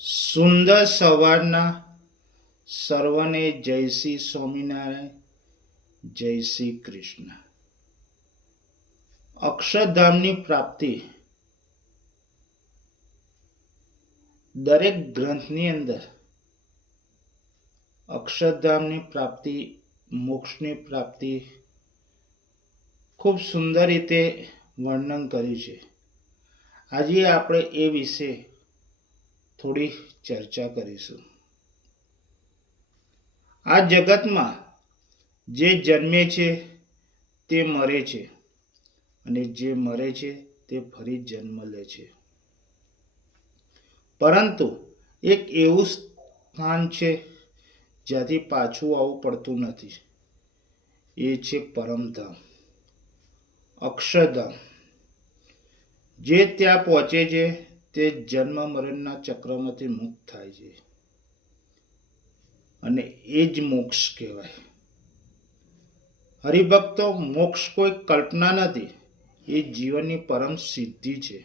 સુંદર સવારના સર્વને જય શ્રી સ્વામિનારાયણ, જય શ્રી કૃષ્ણ. અક્ષરધામની પ્રાપ્તિ દરેક ગ્રંથની અંદર અક્ષરધામની પ્રાપ્તિ, મોક્ષની પ્રાપ્તિ ખૂબ સુંદર રીતે વર્ણન કર્યું છે. આજે આપણે એ વિશે થોડી ચર્ચા કરીશું. આ જગતમાં જે જન્મે છે તે મરે છે, અને જે મરે છે તે ફરી જન્મ લે છે. પરંતુ એક એવું સ્થાન છે જ્યાંથી પાછું આવવું પડતું નથી. એ છે પરમધામ, અક્ષરધામ. જે ત્યાં પહોંચે છે તે જન્મ મરણના ચક્રમાંથી મુક્ત થાય છે, અને એ જ મોક્ષ કહેવાય. હરિભક્તો, મોક્ષ કોઈ કલ્પના નથી, એ જીવનની પરમ સિદ્ધિ છે.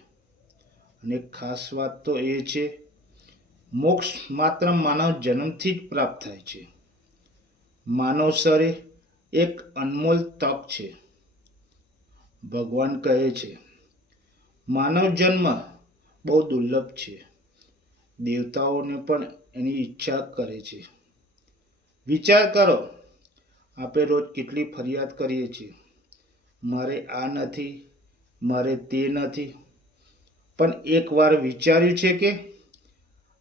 અને ખાસ વાત તો એ છે, મોક્ષ માત્ર માનવ જન્મથી જ પ્રાપ્ત થાય છે. માનવ શરીર એક અનમોલ તક છે. ભગવાન કહે છે, માનવ જન્મ બહુ દુર્લભ છે. દેવતાઓને પણ એની ઈચ્છા કરે છે. વિચાર કરો, આપણે રોજ કેટલી ફરિયાદ કરીએ છીએ, મારે આ નથી, મારે તે નથી. પણ એકવાર વિચાર્યું છે કે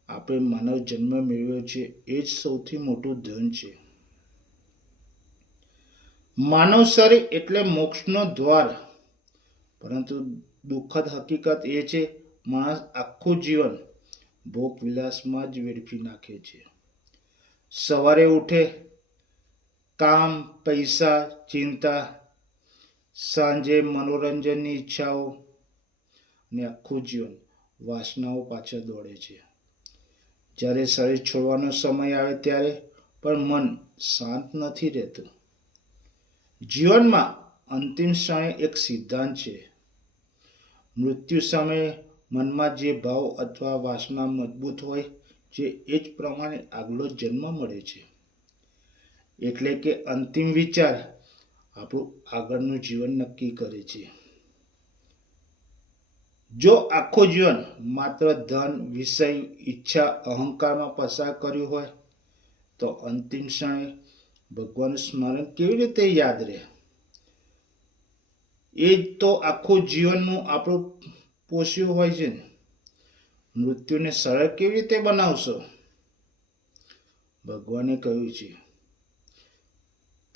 આપણે માનવ જન્મ મેળવ્યો છે એ જ સૌથી મોટું ધન છે. માનવ શરીર એટલે મોક્ષનો દ્વાર. પરંતુ દુઃખદ હકીકત એ છે, માણસ આખું જીવન ભોગ વિલાસમાં જ વેડફી નાખે છે. સવારે ઉઠે, કામ, પૈસા, ચિંતા, સાંજે મનોરંજનની ઈચ્છાઓ, ને આખું જીવન વાસનાઓ પાછળ દોડે છે. જ્યારે શરીર છોડવાનો સમય આવે ત્યારે પણ મન શાંત નથી રહેતું. જીવનમાં અંતિમ સમયે એક સિદ્ધાંત છે. મૃત્યુ સમયે મનમાં જે ભાવ અથવા વાસના મજબૂત હોય છે, એ જ પ્રમાણે આગલો જન્મ મળે છે. એટલે કે અંતિમ વિચાર આપણું આગળનું જીવન નક્કી કરે છે. જો આખું જીવન માત્ર ધન, વિષય, ઈચ્છા, અહંકારમાં પસાર કર્યું હોય તો અંતિમ ક્ષણે ભગવાનનું સ્મરણ કેવી રીતે યાદ રહે? એ જ તો આખું જીવનનું આપણું પોષ્યું હોય છે. મૃત્યુને સરળ કેવી રીતે બનાવશો? ભગવાને કહ્યું છે,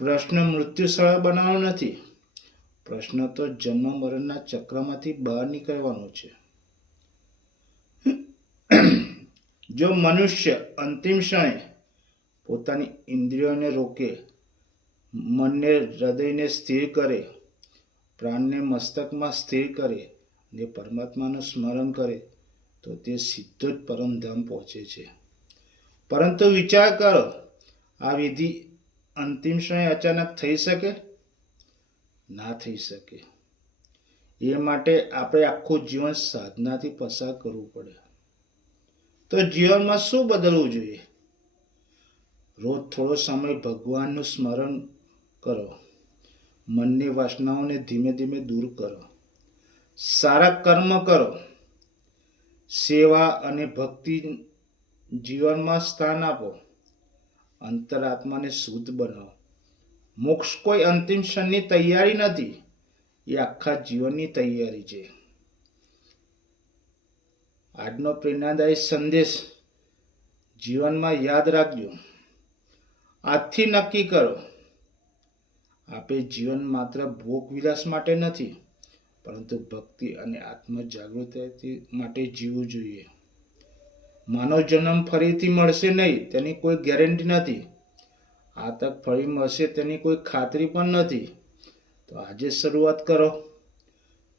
પ્રશ્ન મૃત્યુ સરળ બનાવવાનો નથી, પ્રશ્ન તો જન્મ મરણના ચક્રમાંથી બહાર નીકળવાનો છે. જો મનુષ્ય અંતિમ ક્ષણે પોતાની ઇન્દ્રિયોને રોકે, મનને હૃદયને સ્થિર કરે, પ્રાણને મસ્તકમાં સ્થિર કરે અને પરમાત્માનું સ્મરણ કરે તો તે સીધો જ પરમધામ પહોંચે છે. પરંતુ વિચાર કરો, આ વિધિ અંતિમ ક્ષણે અચાનક થઈ શકે? ના થઈ શકે. એ માટે આપણે આખું જીવન સાધનાથી પસાર કરવું પડે. તો જીવનમાં શું બદલવું જોઈએ? રોજ થોડો સમય ભગવાનનું સ્મરણ કરો. મનની વાસનાઓને ધીમે ધીમે દૂર કરો. સારા કર્મ કરો. સેવા અને ભક્તિ જીવનમાં સ્થાન આપો. અંતરાત્માને શુદ્ધ બનાવો. મોક્ષ કોઈ અંતિમ ક્ષણની તૈયારી નથી, એ આખા જીવનની તૈયારી છે. આજનો પ્રેરણાદાયી સંદેશ જીવનમાં યાદ રાખજો. આજથી નક્કી કરો, આપણે જીવન માત્ર ભોગ વિલાસ માટે નથી, પરંતુ ભક્તિ અને આત્મ જાગૃતિ માટે જીવવું જોઈએ. માનવ જન્મ ફરીથી મળશે નહીં તેની કોઈ ગેરંટી નથી. આ તક ફરી મળશે તેની કોઈ ખાતરી પણ નથી. તો આજે શરૂઆત કરો.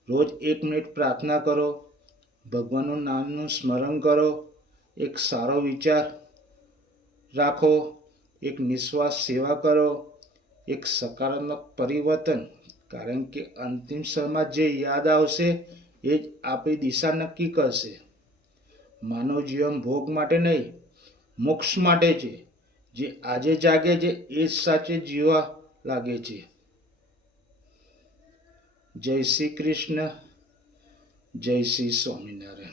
રોજ 1 મિનિટ પ્રાર્થના કરો, ભગવાનનું નામનું સ્મરણ કરો, એક સારો વિચાર રાખો, એક નિસ્વાર્થ સેવા કરો, એક સકારાત્મક પરિવર્તન. કારણ કે અંતિમ ક્ષણમાં જે યાદ આવશે એ જ આપણી દિશા નક્કી કરશે. માનવ જીવન ભોગ માટે નહીં, મોક્ષ માટે છે. જે આજે જાગે છે એ જ સાચે જીવવા લાગે છે. જય શ્રી કૃષ્ણ. જય શ્રી સ્વામિનારાયણ.